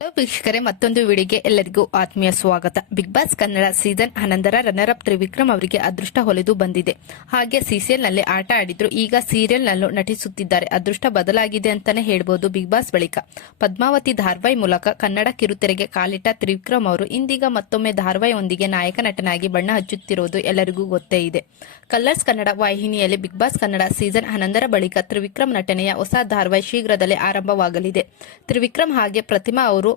ವೀಕ್ಷಕರೇ, ಮತ್ತೊಂದು ವಿಡಿಯೋಗೆ ಎಲ್ಲರಿಗೂ ಆತ್ಮೀಯ ಸ್ವಾಗತ. ಬಿಗ್ ಬಾಸ್ ಕನ್ನಡ ಸೀಸನ್ ಹನ್ನೊಂದರ ರನ್ನರ್ ಅಪ್ ತ್ರಿವಿಕ್ರಮ್ ಅವರಿಗೆ ಅದೃಷ್ಟ ಹೊಲಿದು ಬಂದಿದೆ. ಹಾಗೆ ಸಿಸಿಎಲ್ನಲ್ಲಿ ಆಟ ಆಡಿದ್ರು, ಈಗ ಸೀರಿಯಲ್ ನಲ್ಲೂ ನಟಿಸುತ್ತಿದ್ದಾರೆ. ಅದೃಷ್ಟ ಬದಲಾಗಿದೆ ಅಂತಾನೆ ಹೇಳ್ಬೋದು ಬಿಗ್ ಬಾಸ್ ಬಳಿಕ. ಪದ್ಮಾವತಿ ಧಾರ್ವಾಯ್ ಮೂಲಕ ಕನ್ನಡ ಕಿರುತೆರೆಗೆ ಕಾಲಿಟ್ಟ ತ್ರಿವಿಕ್ರಮ್ ಅವರು ಇಂದೀಗ ಮತ್ತೊಮ್ಮೆ ಧಾರ್ವಾಯ್ ಒಂದಿಗೆ ನಾಯಕ ನಟನಾಗಿ ಬಣ್ಣ ಹಚ್ಚುತ್ತಿರುವುದು ಎಲ್ಲರಿಗೂ ಗೊತ್ತೇ ಇದೆ. ಕಲರ್ಸ್ ಕನ್ನಡ ವಾಹಿನಿಯಲ್ಲಿ ಬಿಗ್ ಬಾಸ್ ಕನ್ನಡ ಸೀಸನ್ ಹನ್ನೊಂದರ ಬಳಿಕ ತ್ರಿವಿಕ್ರಮ್ ನಟನೆಯ ಹೊಸ ಧಾರಾವಾಹಿ ಶೀಘ್ರದಲ್ಲೇ ಆರಂಭವಾಗಲಿದೆ. ತ್ರಿವಿಕ್ರಮ್ ಹಾಗೆ ಪ್ರತಿಮಾ ಅವರು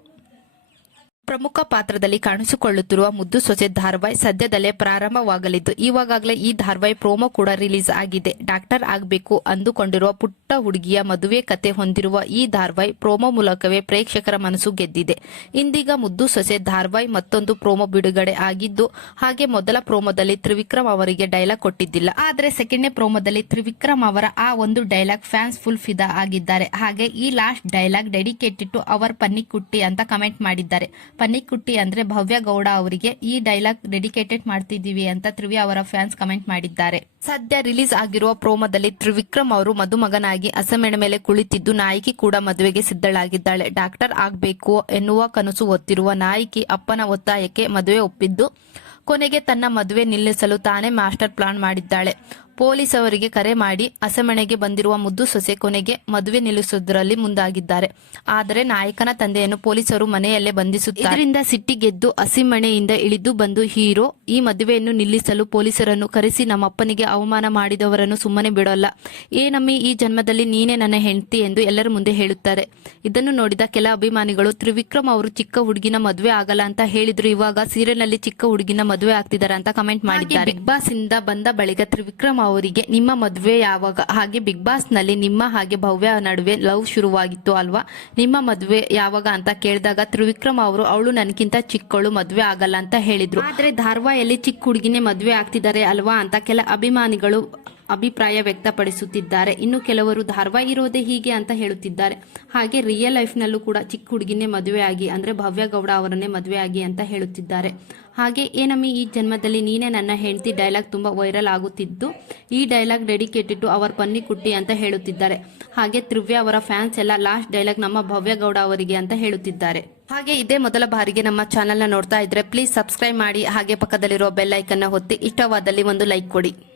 ಪ್ರಮುಖ ಪಾತ್ರದಲ್ಲಿ ಕಾಣಿಸಿಕೊಳ್ಳುತ್ತಿರುವ ಮುದ್ದು ಸೊಸೆ ಧಾರಾವಾಹಿ ಸದ್ಯದಲ್ಲೇ ಪ್ರಾರಂಭವಾಗಲಿದ್ದು ಇವಾಗಲೇ ಈ ಧಾರಾವಾಹಿ ಪ್ರೋಮೋ ಕೂಡ ರಿಲೀಸ್ ಆಗಿದೆ. ಡಾಕ್ಟರ್ ಆಗಬೇಕು ಅಂದುಕೊಂಡಿರುವ ಪುಟ್ಟ ಹುಡುಗಿಯ ಮದುವೆ ಕತೆ ಹೊಂದಿರುವ ಈ ಧಾರಾವಾಹಿ ಪ್ರೋಮೋ ಮೂಲಕವೇ ಪ್ರೇಕ್ಷಕರ ಮನಸ್ಸು ಗೆದ್ದಿದೆ. ಇಂದೀಗ ಮುದ್ದು ಸೊಸೆ ಧಾರಾವಾಹಿ ಮತ್ತೊಂದು ಪ್ರೋಮೋ ಬಿಡುಗಡೆ ಆಗಿದ್ದು, ಹಾಗೆ ಮೊದಲ ಪ್ರೋಮೋದಲ್ಲಿ ತ್ರಿವಿಕ್ರಮ್ ಅವರಿಗೆ ಡೈಲಾಗ್ ಕೊಟ್ಟಿದ್ದಿಲ್ಲ. ಆದರೆ ಸೆಕೆಂಡ್ನೇ ಪ್ರೋಮೋದಲ್ಲಿ ತ್ರಿವಿಕ್ರಮ್ ಅವರ ಆ ಒಂದು ಡೈಲಾಗ್ ಫ್ಯಾನ್ಸ್ ಫುಲ್ ಫಿದಾ ಆಗಿದ್ದಾರೆ. ಹಾಗೆ ಈ last dialogue dedicated to our Pannikutti ಅಂತ ಕಮೆಂಟ್ ಮಾಡಿದ್ದಾರೆ. ಪನ್ನಿಕುಟ್ಟಿ ಅಂದ್ರೆ ಭವ್ಯ ಗೌಡ ಅವರಿಗೆ ಈ ಡೈಲಾಗ್ ಡೆಡಿಕೇಟೆಡ್ ಮಾಡ್ತಿದ್ದೀವಿ ಅಂತ ತ್ರಿವಿ ಅವರ ಫ್ಯಾನ್ಸ್ ಕಮೆಂಟ್ ಮಾಡಿದ್ದಾರೆ. ಸದ್ಯ ರಿಲೀಸ್ ಆಗಿರುವ ಪ್ರೋಮೋದಲ್ಲಿ ತ್ರಿವಿಕ್ರಮ್ ಅವರು ಮದುಮಗನಾಗಿ ಅಸಮೆಣ ಮೇಲೆ ಕುಳಿತಿದ್ದು ನಾಯಕಿ ಕೂಡ ಮದುವೆಗೆ ಸಿದ್ಧಳಾಗಿದ್ದಾಳೆ. ಡಾಕ್ಟರ್ ಆಗ್ಬೇಕು ಎನ್ನುವ ಕನಸು ಹೊತ್ತಿರುವ ನಾಯಕಿ ಅಪ್ಪನ ಒತ್ತಾಯಕ್ಕೆ ಮದುವೆ ಒಪ್ಪಿದ್ದು, ಕೊನೆಗೆ ತನ್ನ ಮದುವೆ ನಿಲ್ಲಿಸಲು ತಾನೇ ಮಾಸ್ಟರ್ ಪ್ಲಾನ್ ಮಾಡಿದ್ದಾಳೆ. ಪೊಲೀಸ್ ಅವರಿಗೆ ಕರೆ ಮಾಡಿ ಅಸಮಣೆಗೆ ಬಂದಿರುವ ಮುದ್ದು ಸೊಸೆ ಕೊನೆಗೆ ಮದುವೆ ನಿಲ್ಲಿಸುವುದರಲ್ಲಿ ಮುಂದಾಗಿದ್ದಾರೆ. ಆದರೆ ನಾಯಕನ ತಂದೆಯನ್ನು ಪೊಲೀಸರು ಮನೆಯಲ್ಲೇ ಬಂಧಿಸುತ್ತಾರೆ. ಇದರಿಂದ ಸಿಟ್ಟಿಗೆದ್ದು ಹಸಿಮಣೆಯಿಂದ ಇಳಿದು ಬಂದು ಹೀರೋ ಈ ಮದುವೆಯನ್ನು ನಿಲ್ಲಿಸಲು ಪೊಲೀಸರನ್ನು ಕರೆಸಿ ನಮ್ಮಪ್ಪನಿಗೆ ಅವಮಾನ ಮಾಡಿದವರನ್ನು ಸುಮ್ಮನೆ ಬಿಡೋಲ್ಲ. ಏನಮ್ಮಿ ಈ ಜನ್ಮದಲ್ಲಿ ನೀನೇ ನನ್ನ ಹೆಂಡತಿ ಎಂದು ಎಲ್ಲರ ಮುಂದೆ ಹೇಳುತ್ತಾರೆ. ಇದನ್ನು ನೋಡಿದ ಕೆಲ ಅಭಿಮಾನಿಗಳು, ತ್ರಿವಿಕ್ರಮ್ ಅವರು ಚಿಕ್ಕ ಹುಡುಗಿನ ಮದುವೆ ಆಗಲ್ಲ ಅಂತ ಹೇಳಿದ್ರು, ಇವಾಗ ಸೀರಿಯಲ್ನಲ್ಲಿ ಚಿಕ್ಕ ಹುಡುಗಿನ ಮದುವೆ ಆಗ್ತಿದ್ದಾರೆ ಅಂತ ಕಮೆಂಟ್ ಮಾಡಿದ್ದಾರೆ. ಬಿಗ್ ಬಾಸ್ ಇಂದ ಬಂದ ಬಳಿಕ ತ್ರಿವಿಕ್ರಮ್ ಅವರಿಗೆ ನಿಮ್ಮ ಮದುವೆ ಯಾವಾಗ? ಹಾಗೆ ಬಿಗ್ ಬಾಸ್ನಲ್ಲಿ ನಿಮ್ಮ ಹಾಗೆ ಭವ್ಯ ನಡುವೆ ಲವ್ ಶುರುವಾಗಿತ್ತು ಅಲ್ವಾ? ನಿಮ್ಮ ಮದುವೆ ಯಾವಾಗ ಅಂತ ಕೇಳಿದಾಗ ತ್ರಿವಿಕ್ರಮ್ ಅವರು, ಅವಳು ನನಗಿಂತ ಚಿಕ್ಕಳು, ಮದುವೆ ಆಗಲ್ಲ ಅಂತ ಹೇಳಿದ್ರು. ಆದ್ರೆ ಧಾರವಾಯಲ್ಲಿ ಚಿಕ್ಕ ಹುಡುಗಿನೇ ಮದುವೆ ಆಗ್ತಿದ್ದಾರೆ ಅಲ್ವಾ ಅಂತ ಕೆಲ ಅಭಿಮಾನಿಗಳು ಅಭಿಪ್ರಾಯ ವ್ಯಕ್ತಪಡಿಸುತ್ತಿದ್ದಾರೆ. ಇನ್ನು ಕೆಲವರು ಧಾರವಾಹಿ ಇರೋದೇ ಹೀಗೆ ಅಂತ ಹೇಳುತ್ತಿದ್ದಾರೆ. ಹಾಗೆ ರಿಯಲ್ ಲೈಫ್ನಲ್ಲೂ ಕೂಡ ಚಿಕ್ಕ ಹುಡುಗಿನೇ ಮದುವೆ ಆಗಿ, ಅಂದ್ರೆ ಭವ್ಯ ಗೌಡ ಅವರನ್ನೇ ಮದುವೆ ಆಗಿ ಅಂತ ಹೇಳುತ್ತಿದ್ದಾರೆ. ಹಾಗೆ ಏನಮ್ಮಿ ಈ ಜನ್ಮದಲ್ಲಿ ನೀನೇ ನನ್ನ ಹೆಂಡತಿ ಡೈಲಾಗ್ ತುಂಬಾ ವೈರಲ್ ಆಗುತ್ತಿದ್ದು, ಈ dialogue dedicated to our Pannikutti ಅಂತ ಹೇಳುತ್ತಿದ್ದಾರೆ. ಹಾಗೆ, ತ್ರಿವ್ಯ ಅವರ ಫ್ಯಾನ್ಸ್ ಎಲ್ಲ ಲಾಸ್ಟ್ ಡೈಲಾಗ್ ನಮ್ಮ ಭವ್ಯ ಗೌಡ ಅವರಿಗೆ ಅಂತ ಹೇಳುತ್ತಿದ್ದಾರೆ. ಹಾಗೆ, ಇದೇ ಮೊದಲ ಬಾರಿಗೆ ನಮ್ಮ ಚಾನೆಲ್ನ ನೋಡ್ತಾ ಇದ್ರೆ, ಪ್ಲೀಸ್ ಸಬ್ಸ್ಕ್ರೈಬ್ ಮಾಡಿ, ಹಾಗೆ ಪಕ್ಕದಲ್ಲಿರೋ ಬೆಲ್ ಐಕನ್ನ ಒತ್ತಿ, ಇಷ್ಟವಾದಲ್ಲಿ ಒಂದು ಲೈಕ್ ಕೊಡಿ.